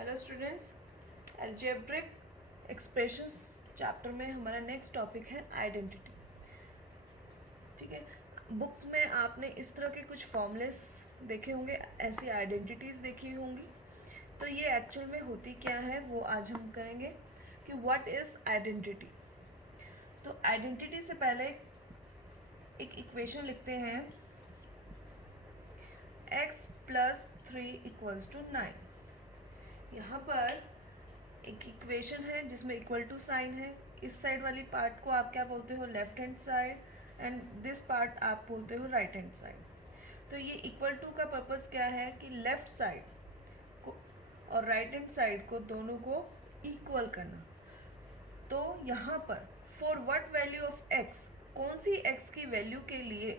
Hello students, algebraic expressions chapter में हमारा next topic है आइडेंटिटी। ठीक है, बुक्स में आपने इस तरह के कुछ फॉर्मूलेस देखे होंगे, ऐसी आइडेंटिटीज़ देखी होंगी। तो ये एक्चुअल में होती क्या है वो आज हम करेंगे कि व्हाट इज़ आइडेंटिटी। तो आइडेंटिटी से पहले एक इक्वेशन लिखते हैं, x प्लस 3 = 9। यहाँ पर एक इक्वेशन है जिसमें इक्वल टू साइन है। इस साइड वाली पार्ट को आप क्या बोलते हो, left hand side, and this part आप बोलते हो राइट हैंड साइड। तो ये इक्वल टू का पर्पस क्या है कि लेफ्ट साइड को और राइट हैंड साइड को दोनों को इक्वल करना। तो यहाँ पर for what value of x, कौन सी x की वैल्यू के लिए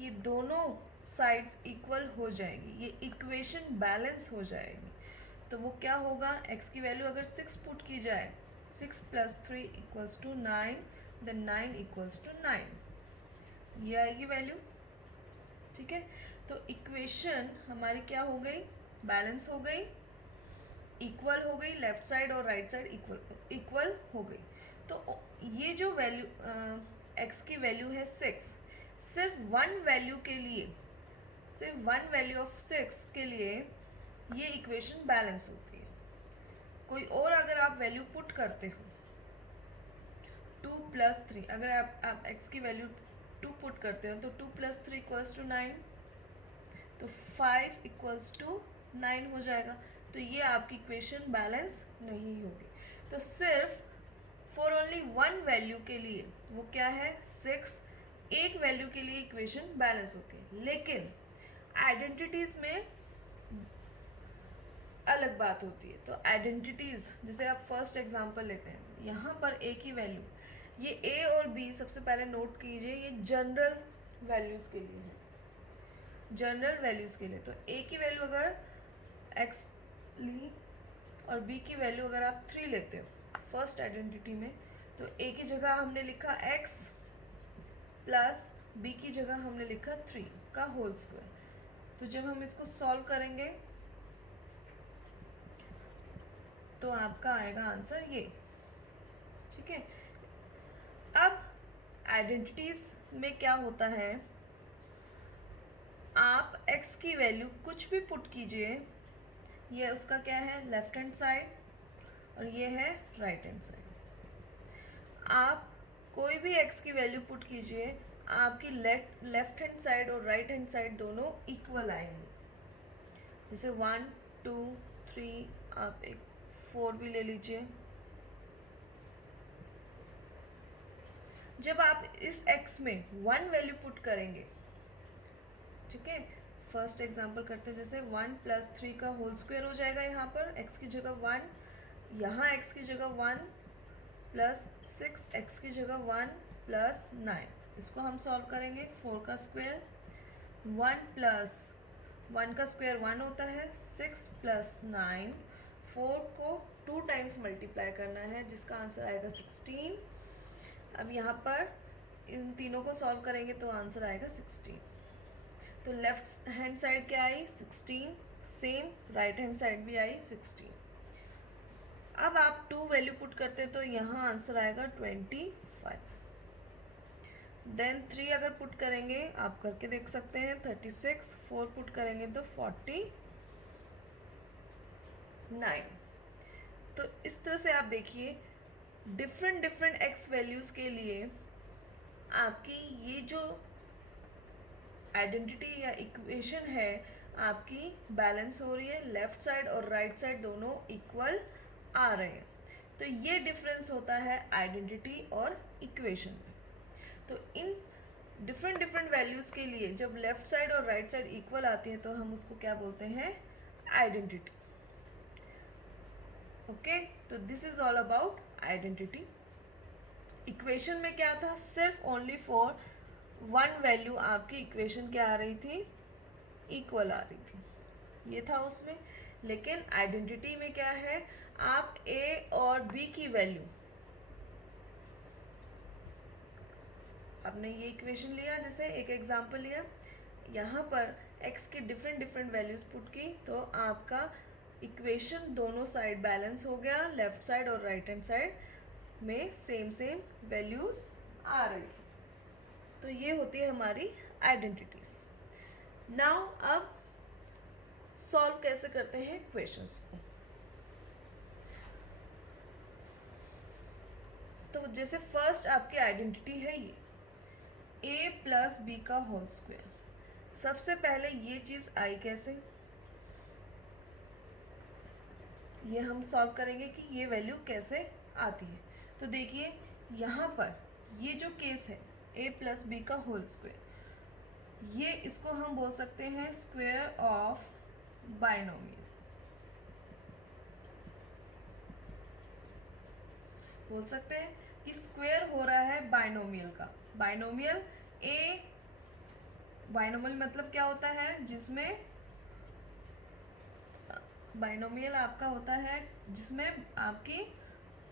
ये दोनों साइड्स इक्वल हो जाएंगी, ये इक्वेशन बैलेंस हो जाएगी। तो वो क्या होगा, x की वैल्यू अगर 6 पुट की जाए, 6 + 3 = 9, देन 9 = 9, ये आएगी वैल्यू। ठीक है, तो इक्वेशन हमारी क्या हो गई, बैलेंस हो गई, इक्वल हो गई, लेफ्ट साइड और राइट साइड इक्वल हो गई। तो ये जो वैल्यू x की वैल्यू है 6, सिर्फ वन वैल्यू के लिए, सिर्फ वन वैल्यू ऑफ 6 के लिए ये इक्वेशन बैलेंस होती है। कोई और अगर आप वैल्यू पुट करते हो 2 + 3, अगर आप x की वैल्यू 2 पुट करते हो तो 2 + 3 = 9, तो 5 = 9 हो जाएगा। तो ये आपकी इक्वेशन बैलेंस नहीं होगी। तो सिर्फ फॉर ओनली वन वैल्यू के लिए, वो क्या है 6, एक वैल्यू के लिए इक्वेशन बैलेंस होती है। लेकिन आइडेंटिटीज में अलग बात होती है। तो आइडेंटिटीज़, जैसे आप फर्स्ट एग्जांपल लेते हैं, यहाँ पर ए की वैल्यू, ये ए और बी सबसे पहले नोट कीजिए, ये जनरल वैल्यूज़ के लिए है, जनरल वैल्यूज़ के लिए। तो ए की वैल्यू अगर एक्स ली और बी की वैल्यू अगर आप 3 लेते हो फर्स्ट आइडेंटिटी में, तो ए की जगह हमने लिखा x प्लस बी की जगह हमने लिखा 3 का होल स्क्वायर। तो जब हम इसको सॉल्व करेंगे तो आपका आएगा आंसर ये। ठीक है, अब आइडेंटिटीज में क्या होता है, आप x की वैल्यू कुछ भी पुट कीजिए, ये उसका क्या है लेफ्ट हैंड साइड और ये है राइट हैंड साइड। आप कोई भी x की वैल्यू पुट कीजिए, आपकी लेफ्ट हैंड साइड और राइट हैंड साइड दोनों इक्वल आएंगे। जैसे 1 2 3, आप एक 4 भी ले लीजिए। जब आप इस x में 1 वैल्यू पुट करेंगे, ठीक है, फर्स्ट एग्जांपल करते हैं, जैसे 1 + 3 का होल स्क्वायर हो जाएगा, यहाँ पर x की जगह 1, यहाँ x की जगह 1 प्लस 6, x की जगह 1 + 9। इसको हम सॉल्व करेंगे, 4 का स्क्वायर, 1 प्लस 1 का स्क्वायर 1 होता है, 6 + 9, 4 को 2 टाइम्स मल्टीप्लाई करना है, जिसका आंसर आएगा 16। अब यहाँ पर इन तीनों को सॉल्व करेंगे तो आंसर आएगा 16। तो लेफ्ट हैंड साइड क्या आई 16, सेम राइट हैंड साइड भी आई 16। अब आप 2 वैल्यू पुट करते तो यहाँ आंसर आएगा 25। देन 3 अगर पुट करेंगे, आप करके देख सकते हैं 36, 4 पुट करेंगे तो 49। तो इस तरह से आप देखिए, डिफरेंट डिफरेंट x वैल्यूज़ के लिए आपकी ये जो आइडेंटिटी या इक्वेशन है आपकी बैलेंस हो रही है, लेफ्ट साइड और राइट साइड दोनों इक्वल आ रहे हैं। तो ये डिफरेंस होता है आइडेंटिटी और इक्वेशन में। तो इन डिफरेंट डिफरेंट वैल्यूज़ के लिए जब लेफ्ट साइड और राइट साइड इक्वल आती है तो हम उसको क्या बोलते हैं, आइडेंटिटी। ओके, तो this is all about identity. Equation में क्या था, सिर्फ ओनली फॉर वन वैल्यू आपकी इक्वेशन क्या आ रही थी, इक्वल आ रही थी, ये था उसमें। लेकिन आइडेंटिटी में क्या है, आप a और b की वैल्यू, आपने ये इक्वेशन लिया, जैसे एक एग्जांपल लिया, यहाँ पर x की डिफरेंट डिफरेंट वैल्यूज पुट की, तो आपका इक्वेशन दोनों साइड बैलेंस हो गया, लेफ्ट साइड और राइट हैंड साइड में सेम सेम वैल्यूज आ रही थी। तो ये होती है हमारी आइडेंटिटीज। नाउ अब सॉल्व कैसे करते हैं इक्वेशंस को। तो जैसे फर्स्ट आपकी आइडेंटिटी है ये a प्लस बी का होल स्क्वायर। सबसे पहले ये चीज आई कैसे, ये हम सॉल्व करेंगे कि ये वैल्यू कैसे आती है। तो देखिए यहाँ पर ये जो केस है a प्लस बी का होल स्क्वायर, ये इसको हम बोल सकते हैं स्क्वायर ऑफ बाइनोमियल। बोल सकते हैं कि स्क्वायर हो रहा है बाइनोमियल का। बाइनोमियल ए, बाइनोमियल मतलब क्या होता है, जिसमें बाइनोमियल आपका होता है जिसमें आपकी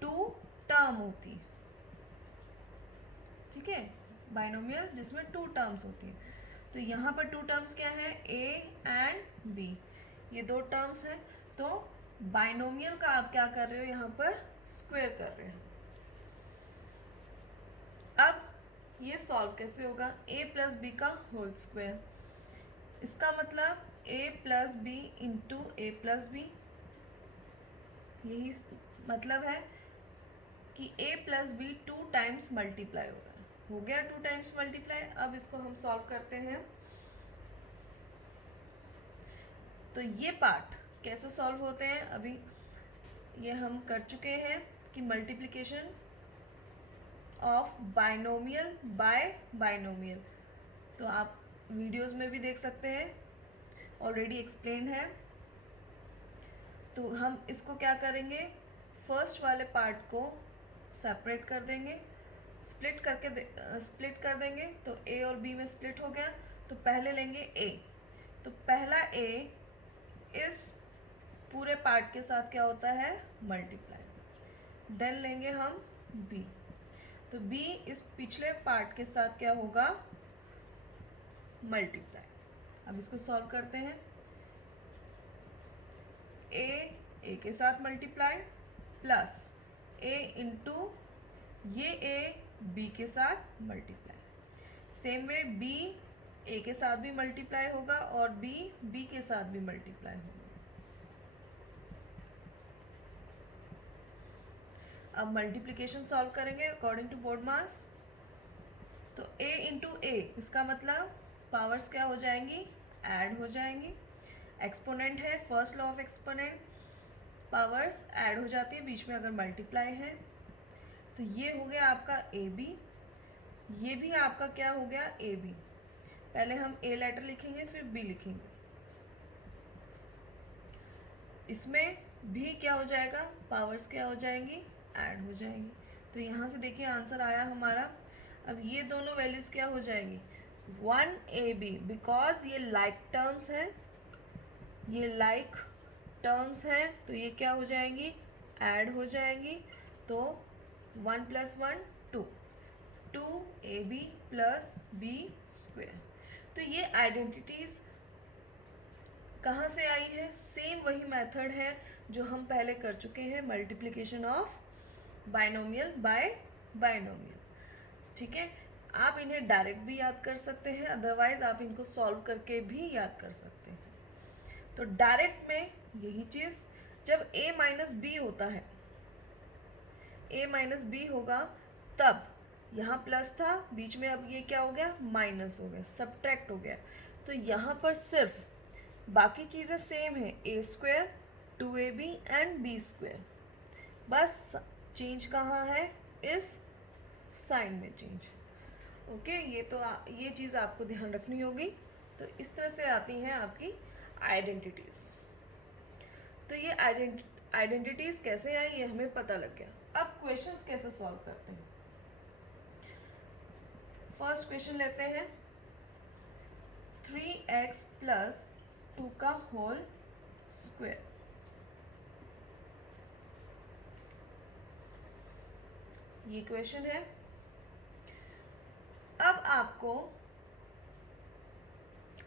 टू टर्म होती है, ठीक है, बाइनोमियल जिसमें टू टर्म्स होती है। तो यहाँ पर टू टर्म्स क्या है, ए एंड बी, ये दो टर्म्स हैं। तो बाइनोमियल का आप क्या कर रहे हो, यहाँ पर स्क्वायर कर रहे हो। अब ये सॉल्व कैसे होगा, a प्लस बी का होल स्क्वायर, इसका मतलब a plus B into A plus B, यही मतलब है कि a plus B two times multiply होगा। हो गया टू टाइम्स मल्टीप्लाई। अब इसको हम सॉल्व करते हैं। तो ये पार्ट कैसे सॉल्व होते हैं, अभी ये हम कर चुके हैं कि multiplication of binomial by binomial, तो आप वीडियोस में भी देख सकते हैं, ऑलरेडी एक्सप्लेन्ड है। तो हम इसको क्या करेंगे, फर्स्ट वाले पार्ट को सेपरेट कर देंगे, स्प्लिट कर देंगे। तो ए और बी में स्प्लिट हो गया, तो पहले लेंगे ए। तो पहला ए इस पूरे पार्ट के साथ क्या होता है, मल्टीप्लाई। देन लेंगे हम बी, तो बी इस पिछले पार्ट के साथ क्या होगा, मल्टीप्लाई। अब इसको सॉल्व करते हैं। ए के साथ मल्टीप्लाई प्लस ए इंटू ये ए बी के साथ मल्टीप्लाई। सेम वे बी ए के साथ भी मल्टीप्लाई होगा और बी के साथ भी मल्टीप्लाई होगा। अब मल्टीप्लिकेशन सॉल्व करेंगे अकॉर्डिंग टू बोर्ड मास। तो a इंटू ए, इसका मतलब पावर्स क्या हो जाएंगी, ऐड हो जाएंगी। एक्सपोनेंट है, first law of exponent, powers add हो जाती है बीच में अगर मल्टीप्लाई है। तो ये हो गया आपका ए बी, ये भी आपका क्या हो गया, ए बी। पहले हम ए लेटर लिखेंगे फिर बी लिखेंगे। इसमें भी क्या हो जाएगा, पावर्स क्या हो जाएंगी, ऐड हो जाएंगी। तो यहाँ से देखिए आंसर आया हमारा। अब ये दोनों वैल्यूज क्या हो जाएंगी, 1ab, बिकॉज ये लाइक टर्म्स है, ये लाइक टर्म्स है, तो ये क्या हो जाएंगी, ऐड हो जाएंगी। तो 1 + 1 2, 2ab प्लस बी स्क्वायर। तो ये आइडेंटिटीज कहाँ से आई है, सेम वही मेथड है जो हम पहले कर चुके हैं, multiplication of binomial by binomial. ठीक है, आप इन्हें डायरेक्ट भी याद कर सकते हैं, अदरवाइज आप इनको सॉल्व करके भी याद कर सकते हैं। तो डायरेक्ट में यही चीज़, जब a माइनस बी होता है, a माइनस बी होगा, तब यहाँ प्लस था बीच में, अब ये क्या हो गया, माइनस हो गया, सब्ट्रैक्ट हो गया। तो यहाँ पर सिर्फ बाकी चीज़ें सेम है, a square 2ab and b square, बस चेंज कहाँ है, इस साइन में चेंज। ओके, ये चीज़ आपको ध्यान रखनी होगी। तो इस तरह से आती हैं आपकी आइडेंटिटीज़। तो ये आइडेंटिटीज़ कैसे आई, ये हमें पता लग गया। अब क्वेश्चंस कैसे सॉल्व करते हैं। फर्स्ट क्वेश्चन लेते हैं, 3x + 2 का होल स्क्वायर। ये क्वेश्चन है। अब आपको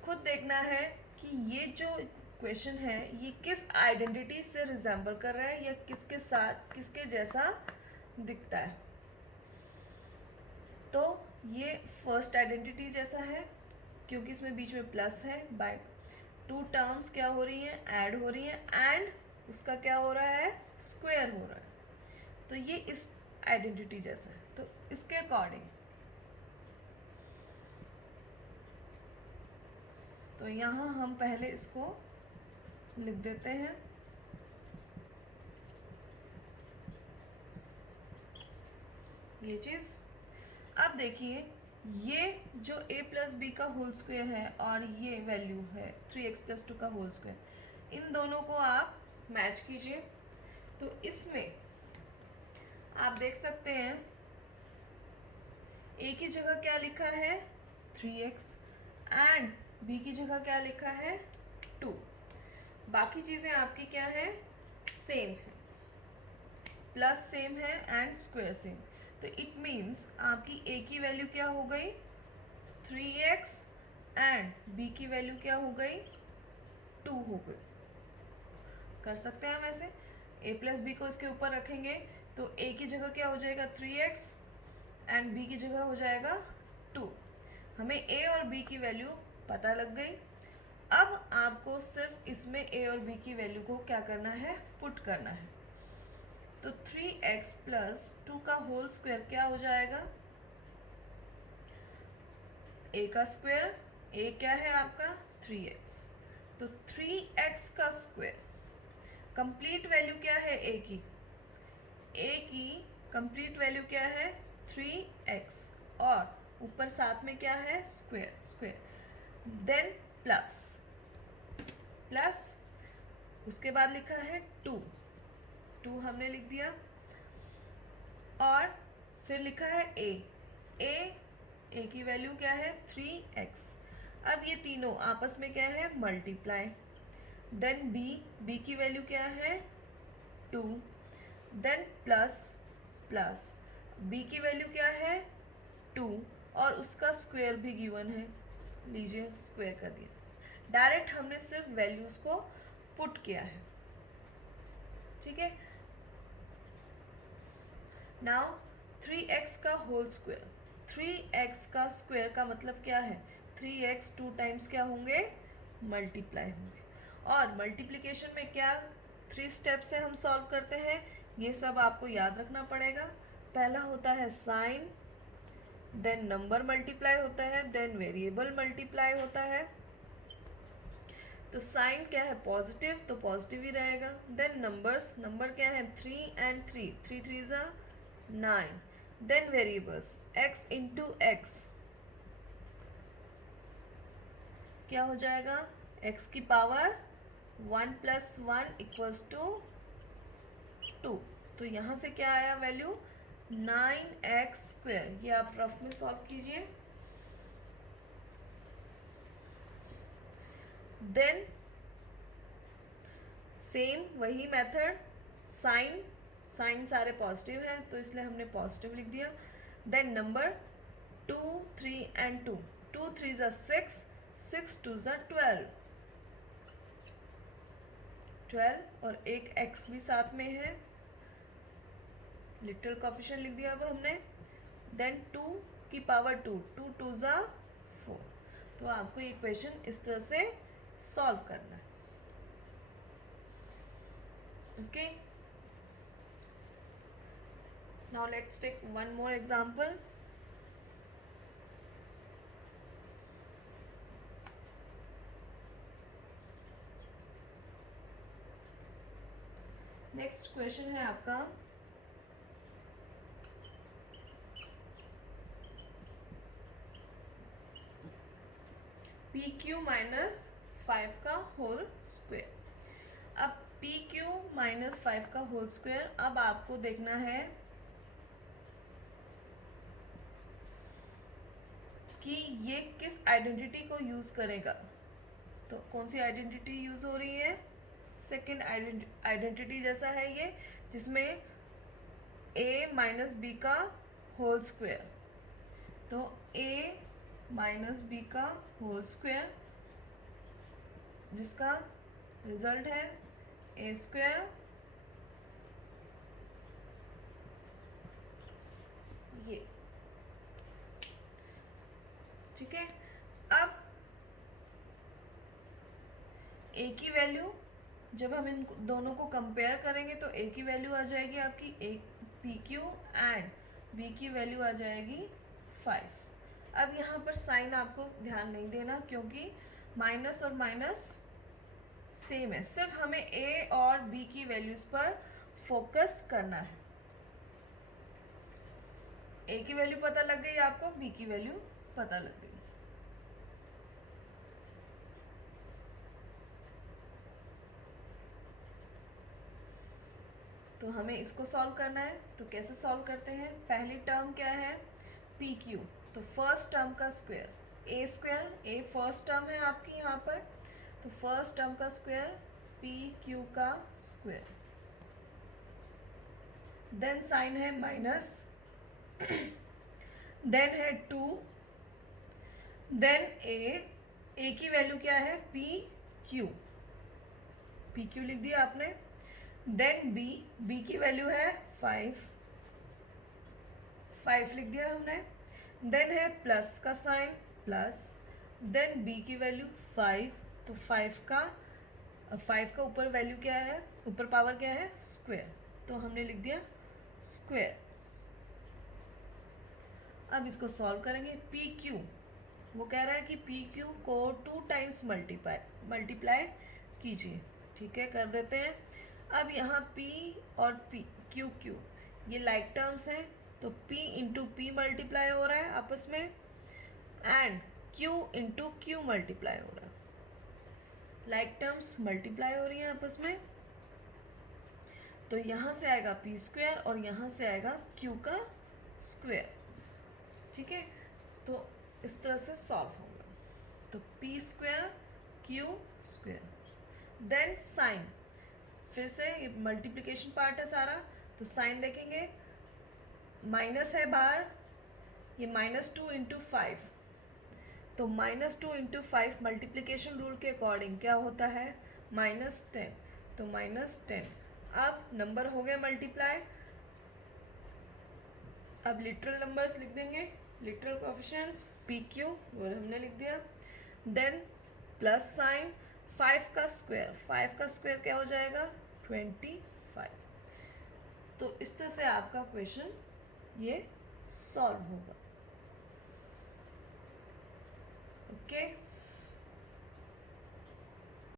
खुद देखना है कि ये जो क्वेश्चन है ये किस आइडेंटिटी से रिजेंबल कर रहा है या किसके साथ किसके जैसा दिखता है। तो ये फर्स्ट आइडेंटिटी जैसा है क्योंकि इसमें बीच में प्लस है, बाय टू टर्म्स क्या हो रही हैं, ऐड हो रही हैं, एंड उसका क्या हो रहा है, स्क्वायर हो रहा है। तो ये इस आइडेंटिटी जैसा है। तो इसके अकॉर्डिंग तो यहाँ हम पहले इसको लिख देते हैं। ये चीज़ अब देखिए, ये जो a प्लस बी का होल स्क्वायर है और ये वैल्यू है 3x प्लस 2 का होल स्क्वायर, इन दोनों को आप मैच कीजिए। तो इसमें आप देख सकते हैं a की जगह क्या लिखा है 3x एंड b की जगह क्या लिखा है 2। बाकी चीज़ें आपकी क्या है, सेम है, प्लस सेम है एंड स्क्वायर सेम। तो इट मीन्स आपकी a की वैल्यू क्या हो गई 3x एंड b की वैल्यू क्या हो गई 2 हो गई। कर सकते हैं हम ऐसे, a प्लस बी को इसके ऊपर रखेंगे तो a की जगह क्या हो जाएगा 3x एंड b की जगह हो जाएगा 2। हमें a और b की वैल्यू पता लग गई। अब आपको सिर्फ इसमें a और b की वैल्यू को क्या करना है, पुट करना है। तो 3x प्लस 2 का होल स्क्वायर क्या हो जाएगा, a का स्क्वायर, a क्या है आपका 3x, तो 3x का स्क्वायर। कंप्लीट वैल्यू क्या है a की कंप्लीट वैल्यू क्या है 3x और ऊपर साथ में क्या है स्क्वायर, देन प्लस उसके बाद लिखा है 2 हमने लिख दिया और फिर लिखा है a की वैल्यू क्या है 3x। अब ये तीनों आपस में क्या है मल्टीप्लाई, देन b की वैल्यू क्या है 2, देन प्लस b की वैल्यू क्या है 2 और उसका स्क्वायर भी गिवन है, लीजिए स्क्वायर कर दिया। डायरेक्ट हमने सिर्फ वैल्यूज को पुट किया है, ठीक है। नाउ 3x का होल स्क्वायर, 3x का स्क्वायर का मतलब क्या है 3x 2 टाइम्स क्या होंगे मल्टीप्लाई होंगे। और मल्टीप्लिकेशन में क्या 3 स्टेप से हम सॉल्व करते हैं, ये सब आपको याद रखना पड़ेगा। पहला होता है साइन, देन नंबर मल्टीप्लाई होता है, देन वेरिएबल मल्टीप्लाई होता है। तो साइन क्या है पॉजिटिव, तो पॉजिटिव ही रहेगा। देन नंबर क्या है 3 एंड 3, 3 3 ज़ा 9। Then variables x into x क्या हो जाएगा x की पावर 1 प्लस 1 इक्वल्स टू 2। तो यहाँ से क्या आया वैल्यू 9x स्क्वायर। ये आप रफ में सॉल्व कीजिए। देन सेम वही मेथड, साइन सारे पॉजिटिव हैं तो इसलिए हमने पॉजिटिव लिख दिया। देन नंबर 2 3 एंड 2, 2 3 ज़ा 6, 6 2 ज़ा 12 और एक x भी साथ में है, लिटिल कोफिशिएंट लिख दिया अब हमने। देन 2 की पावर 2, 2 2 ज़ा 4। तो आपको ये क्वेश्चन इस तरह से सॉल्व करना है, okay. Now let's take one more example. Next question है आपका पी क्यू माइनस 5 का होल स्क्वायर। अब पी क्यू माइनस 5 का होल स्क्वायर, अब आपको देखना है कि ये किस आइडेंटिटी को यूज करेगा। तो कौन सी आइडेंटिटी यूज हो रही है, सेकेंड आइडेंटिटी जैसा है ये, जिसमें a माइनस बी का होल स्क्वायर। तो a माइनस बी का होल स्क्वायर जिसका रिजल्ट है ए स्क्वायर, ये, ठीक है। अब ए की वैल्यू जब हम इन दोनों को कंपेयर करेंगे तो ए की वैल्यू आ जाएगी आपकी A P Q and B की वैल्यू आ जाएगी 5। अब यहाँ पर साइन आपको ध्यान नहीं देना क्योंकि माइनस और माइनस सेम है, सिर्फ हमें ए और बी की वैल्यूज पर फोकस करना है। ए की वैल्यू पता लग गई आपको, बी की वैल्यू पता लग गई। तो हमें इसको सॉल्व करना है, तो कैसे सॉल्व करते हैं। पहली टर्म क्या है, पी क्यू, तो फर्स्ट टर्म का स्क्वायर, ए स्क्वायर, ए फर्स्ट टर्म है आपकी यहाँ पर, तो फर्स्ट टर्म का स्क्वायर पी क्यू का स्क्वायर, देन साइन है माइनस, देन है 2, देन ए की वैल्यू क्या है पी क्यू, पी क्यू लिख दिया आपने, देन बी, बी की वैल्यू है 5, 5 लिख दिया हमने, देन है प्लस का साइन प्लस, देन बी की वैल्यू 5, तो 5 का ऊपर वैल्यू क्या है, ऊपर पावर क्या है स्क्वायर, तो हमने लिख दिया स्क्वायर। अब इसको सॉल्व करेंगे, पी क्यू, वो कह रहा है कि पी क्यू को 2 टाइम्स मल्टीप्लाई कीजिए, ठीक है कर देते हैं। अब यहाँ P और P क्यू ये लाइक टर्म्स हैं, तो P इंटू पी मल्टीप्लाई हो रहा है आपस में, and Q into Q multiply हो रहा है, लाइक टर्म्स मल्टीप्लाई हो रही हैं आपस में, तो यहाँ से आएगा पी स्क्वायर और यहाँ से आएगा Q का स्क्वायर, ठीक है। तो इस तरह से सॉल्व होगा, तो P square Q square, then sign, फिर से ये मल्टीप्लिकेशन पार्ट है सारा, तो साइन देखेंगे, माइनस है बाहर, ये -2 इंटू 5, तो -2 इंटू 5 मल्टीप्लिकेशन रूल के अकॉर्डिंग क्या होता है -10, तो -10। अब नंबर हो गए मल्टीप्लाई, अब लिटरल नंबर्स लिख देंगे, लिटरल कोएफिशिएंट्स पी क्यू वो हमने लिख दिया, देन प्लस साइन 5 का स्क्वायर क्या हो जाएगा 25। तो इस तरह से आपका क्वेश्चन ये सॉल्व होगा, ओके।